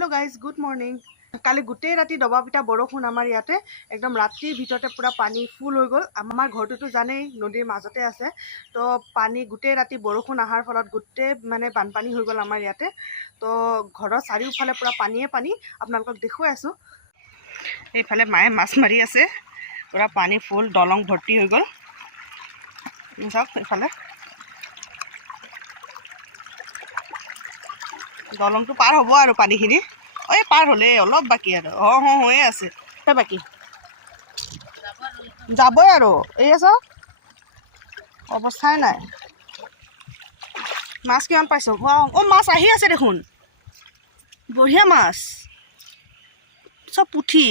Hello guys good morning काली गोटे राति दबा पिटा बरषुण आमार इयाते एकदम रातिर भितरते पूरा पानी फुल हो गल आमार घरटोतो जानेई नदीर माजते आछे तो पानी गोटे राति बरषुण आहार फलत गोटे माने बानपानी हो गल आमार इयाते तो घৰৰ চাৰিওফালে पूरा पानीये पानी आपनालोকক देखुৱাই आছো এইফালে মায়ে মাছ মাৰি আছে पूरा पानी फुल दलং भर्ती हो गल চাওক এইফালে दलंगটো पार हब और पानीखिनि ओए पार हले अलप बाकी आरो होए आछे ता बाकी जाबय आरो एइ आछो अवस्थाय नाय माछ किमान पाइছো ओ माछ आहि आछे देखुन बढ़िया माछ सब पुठी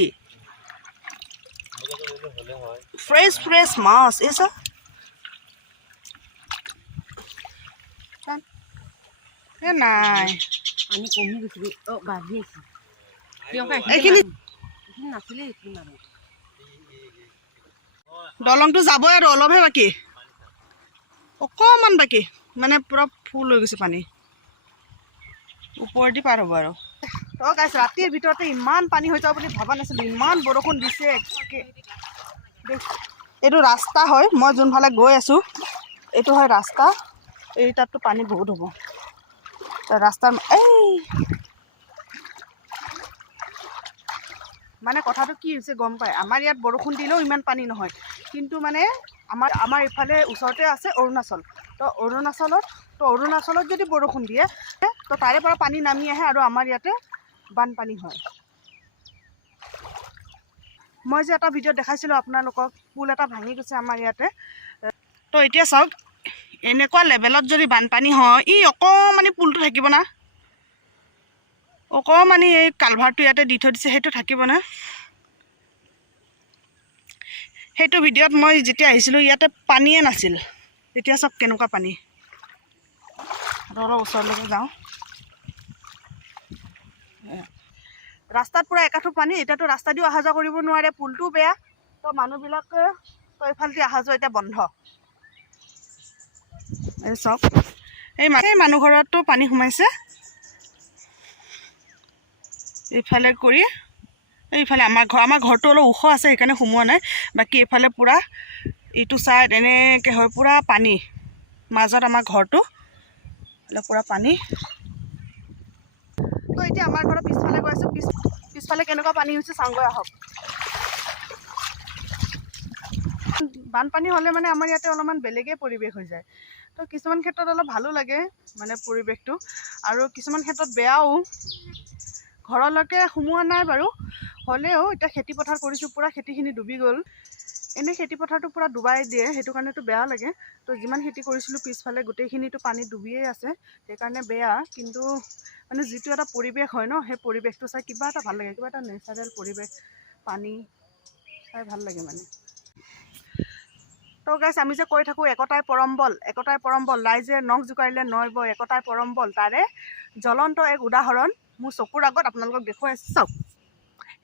फ्रेश माछ एसा ए नाय আমি কমি গৈছিলো অ বাঢ়ি আছে এইখিনি নাছিলে এইখিনি মাৰো দলংটো যাবই আৰু অলপহে বাকি অকমান বাকি মানে পুৰা ফুল হৈ গৈছে পানী ওপৰদি পাৰ হ'ব আৰু তো গাইছ ৰাতিৰ ভিতৰতে ইমান পানী হৈ যাব বুলি ভাবা নাছিলো ইমান বৰষুণ দিছে এইটো ৰাস্তা হয় মই যোনফালে গৈ আছো এইটো হয় ৰাস্তা এই তাতটো পানী বহুত হ'ব रास्तार माने कथाটো কি হৈছে গম পায় আমাৰ ইয়াত বৰষুণ দিলেও ইমান পানী নহয় কিন্তু মানে আমাৰ ইফালে ওচৰতে আছে অৰুণাচল তো অৰুণাচলত যদি বৰষুণ দিয়ে তো তাৰে পৰা পানী নামি আহে আৰু আমাৰ ইয়াতে বানপানী হয় মই যে এটা ভিডিঅ দেখাইছিলো আপোনালোকক পুল এটা ভাঙি গৈছে আমাৰ ইয়াতে তো এতিয়া চাওক এনেকুৱা লেভেলত যদি বানপানী হয় ই অকমানি পুলটো থাকিব না অকমানি এই কালভাৰটো ইয়াতে দি থৈ দিছে সেইটো থাকিব না সেইটো ভিডিঅত মই যেতিয়া আহিছিলোঁ ইয়াতে পানীয়ে নাছিল এতিয়া সব কেনেকুৱা পানী অলপ ওচৰলৈকে যাওঁ ৰাস্তাত পুৰা একাঠো পানী এতিয়াতো ৰাস্তা দিও অহা যোৱা কৰিব নোৱাৰে পুলটো বেয়া তো মানুহবিলাকে তো এইফালদি অহা যোৱা এতিয়া বন্ধ सब মানুহ ঘৰতো পানী সোমাইছে এইফালে কৰি এইফালে আমাৰ ঘৰটো অলপ ওখ আছে সেইকাৰণে সোমোৱা নাই বাকি এইফালে পুৰা ইটো সাইড এনেকে হয় পুৰা পানী মাজত আমাৰ ঘৰটো পুৰা পানী তো এতিয়া আমাৰ ঘৰৰ পিছফালে গৈ আছো পিছফালে কেনেকুৱা পানী হৈছে চাংগৈ আহক বানপানী হলে মানে আমাৰ ইয়াতে অলপমান বেলেগে পৰিৱেশ হৈ যায় তো কিছুমান ক্ষেত্ৰত অলপ ভালো লাগে মানে পৰিৱেশটো আৰু কিছুমান ক্ষেত্ৰত বেয়াও ঘৰলৈকে সোমোৱা নাই বাৰু হলেও এতিয়া খেতি পথাৰ কৰিছো পুৰা খেতিখিনি ডুবি গ'ল এনে খেতি পথাৰটো পুৰা ডুবাই দিয়ে সেইটো কাৰণেতো বেয়া লাগে তো যিমান খেতি কৰিছিলো পিছফালে গোটেইখিনিতো পানী ডুবিয়ে আছে সেইকাৰণে বেয়া কিন্তু মানে যিটো এটা পৰিৱেশ হয় ন সেই পৰিৱেশটো চাই কিবা এটা ভাল লাগে কিবা এটা নেচাৰেল পৰিৱেশ পানী চাই ভাল লাগে মানে তো গাইছ আমি যে কৈ থাকোঁ একতাই পৰম্বল ৰাইজে নখ জোকাৰিলে নৈ বয় একতাই পৰম্বল তাৰে জ্বলন্ত এক উদাহৰণ মোৰ চকুৰ আগত আপোনালোকক দেখুৱাই চাওক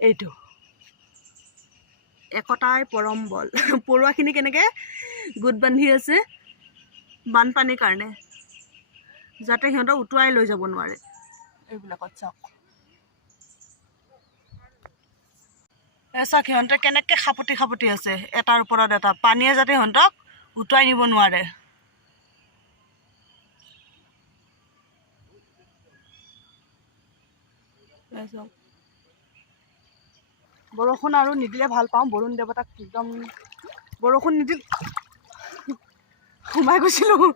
এইটো একতাই পৰম্বল পৰুৱাখিনি কেনেকৈ গোট বান্ধি আছে বানপানীৰ কাৰণে যাতে সিহঁতক উটুৱাই লৈ যাব নোৱাৰে এইবিলাকত চাওক চাওক সিহঁতে কেনেকৈ খাপতি আছে এটাৰ ওপৰত এটা পানীয়ে যাতে সিহঁতক উটুৱাই নিব নোৱাৰে বৰষুণ আৰু নিদিলে ভাল পাওঁ বৰুণ দেৱতাক একদম বৰষুণ নিদিলে সোমাই গৈছিলোঁ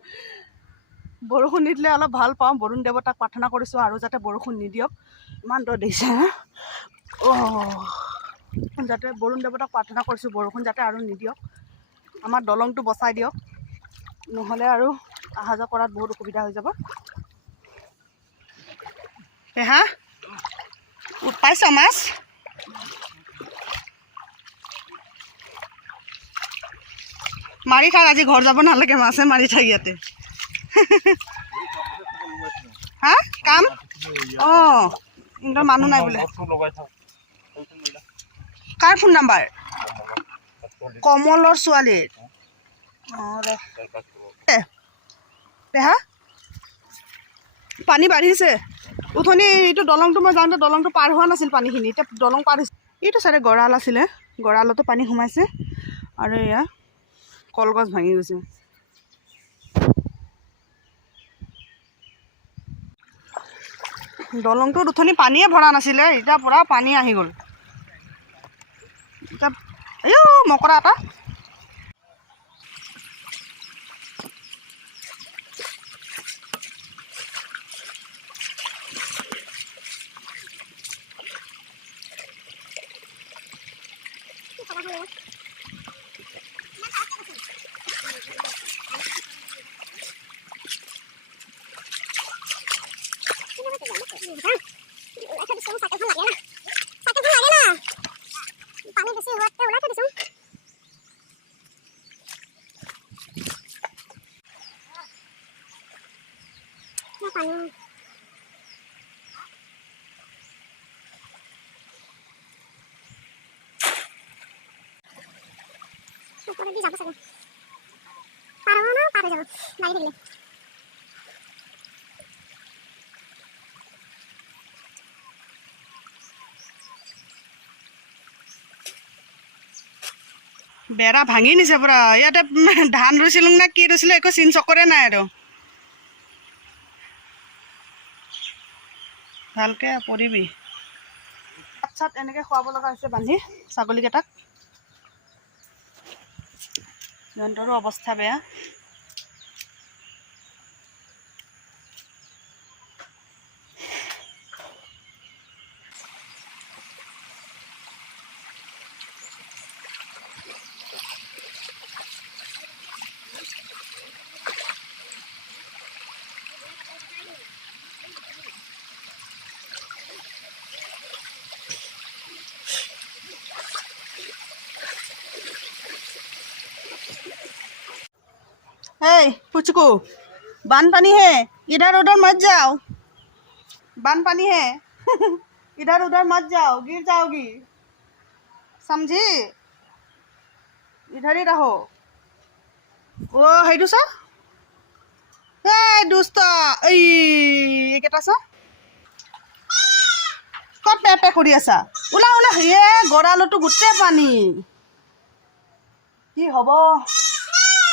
বৰষুণ নিদিলে অলপ ভাল পাওঁ বৰুণ দেৱতাক প্ৰাৰ্থনা কৰিছোঁ আৰু যাতে বৰষুণ নিদিয়ক ইমান দূৰ দেখিছে যাতে বৰুণ দেৱতাক প্ৰাৰ্থনা কৰিছোঁ বৰষুণ যাতে আৰু নিদিয়ক আমাৰ দলংটো বচাই দিয়ক নহ'লে আৰু অহা যোৱা কৰাত বহুত অসুবিধা হৈ যাব হা পাইছা মাছ মাৰি থাক আজি ঘৰ যাব নালাগে মাছে মাৰি থাক ইয়াতে হা কাম অঁ ইহঁতৰ মানুহ নাই বোলে কাৰ ফোন নাম্বাৰ কমলৰ ছোৱালীৰ পেহা পানী বাঢ়িছে উঠনি এইটো দলংটো মই যাওঁতে দলংটো পাৰ হোৱা নাছিল পানীখিনি, এতিয়া দলং পাৰ হৈছে। এইটো চাইডে গঁৰাল আছিলে, গঁৰালতো পানী সোমাইছে আৰু এয়া কলগছ ভাঙি গৈছে। দলংটোত উঠনি পানীয়ে ভৰা নাছিলে, এতিয়া পূৰা পানী আহি গ'ল। এতিয়া এই মকৰা এটা বেৰা ভাঙি নিছে পুৰা। ইয়াতে ধান ৰুইছিলোঁ নে কি ৰুইছিলোঁ একো চিন চকৰে নাই আৰু ভালকে পৰিবি। ভাত চাত এনেকৈ খুৱাব লগা হৈছে বান্ধি ছাগলীকেইটাক। সিহঁতৰো অৱস্থা বেয়া। हे पुचकू, बानपानी है, इधर उधर मत जाओ। बानपानी है इधर उधर मत जाओ, गिर जाओगी, समझी? इधर ही रहो। ओ हेडू सा ए दुष्ट এইকেইটা চা কত পেপে কৰি আছা? ওলা ওলা। গঁৰালতো গোটেই পানী, কি হ'ব?